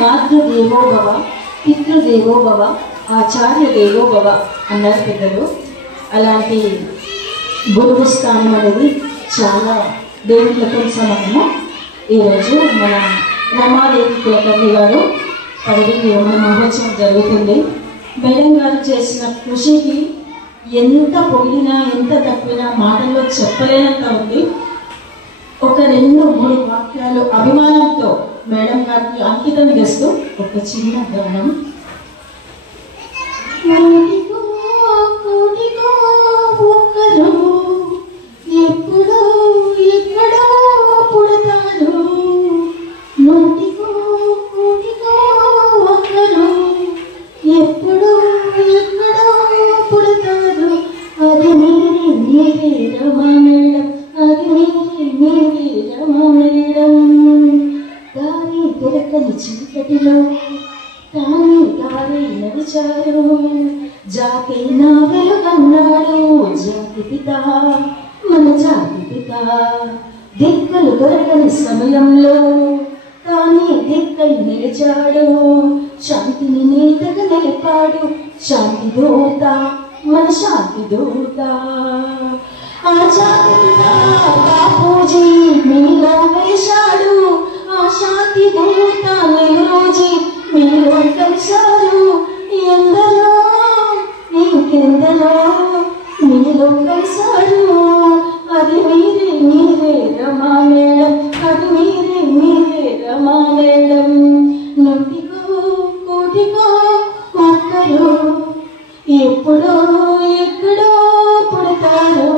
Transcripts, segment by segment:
మాతృదేవో భవ, పితృదేవో భవ, ఆచార్య దేవో భవ అన్నారు పెద్దలు. అలాంటి గురువు స్థానం అనేది చాలా దేవుళ్ళతో సమానము. ఈరోజు మన రమాదేవి కులకర్ణి గారు పదవి విరమణ మహోత్సవం జరుగుతుంది. మేడం గారు చేసిన కృషికి ఎంత పొగిడినా ఎంత తప్పినా మాటల్లో చెప్పలేనంత ఉంది. ఒక 2-3 వాక్యాలు అభిమానంతో మేడం గారికి అంకితం చేస్తూ ఒక చిన్న గానం. ఒకరు ఎప్పుడో ఎక్కడో పుడతారు, నూటికో కోటికో ఒకరు ఎప్పుడో ఎక్కడో పుడతారు. అది మీరే మీరే రమా మేడం, అది మీరే రమా మేడం. దారి దొరకని చీకటిలో దారి నడిచారు, జాతి నా వెలుగన్నాడు జాతి పిత, మన జాతి పిత. దిక్కులు దొరకని సమయంలో తానే దిక్కై నిలిచాడు, శాంతిని నీతగా నిలిపాడు. శాంతి దూత, మన శాంతి దూత. ఆ జాతి పిత బాపూజీ మీలో వెలిశాడు, ఆ శాంతి దూత నెహ్రూజీ మీలో కలిశారు. ఎందరో ఇంకెందరో మీలో కలిశారు. అది మీరే మీరే రమా మేడం, అది మీరే మీరే రమా మేడం. నూటికో కోటికో ఒక్కరు ఎప్పుడో ఎక్కడో పుడతారు.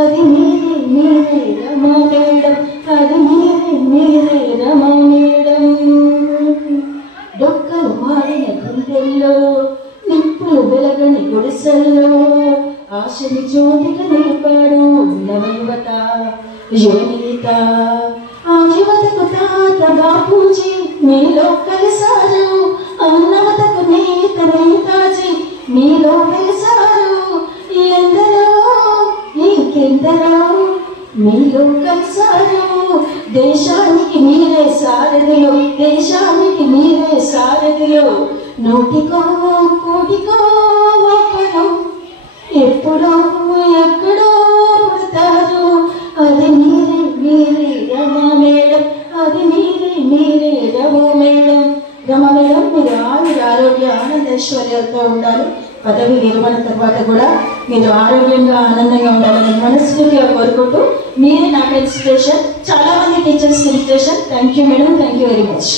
అది మీరే మీరే రమా మేడం, అది మీరే మీరే రమా మేడం. డొక్కలు మారిన గుండెల్లో నిప్పులు వెలగని గుడిసెల్లో ఆశని జ్యోతిగా నిలిపాడు నవయువత యువనీత. ఆ యువతకు తాత బాపూజీ మీలో కలిశారు, అన్నవతకు నేత నేతాజీ మీలో వెలిశారు. ఎందరో ఇంకెందరో మీలో కలిశారు. దేశానికి మీరే సారథులు, దేశానికి మీరే సారథులు. నూటికో కోటికో ఒకరు ఎప్పుడో ఎక్కడో పుడతారు. అది మీరే మీరే రమా మేడం, అది మీరే మీరే రమా మేడం. రమా మేడం, మీరు ఆరోగ్య ఆనందైశ్వర్యాలతో ఉండాలి. పదవి విరమణ తర్వాత కూడా మీరు ఆరోగ్యంగా ఆనందంగా ఉండాలని మనస్ఫూర్తిగా కోరుకుంటూ, మీరే నాకు ఇన్స్పిరేషన్, చాలా మంది టీచర్స్కి inspiration. Thank you madam, thank you very much.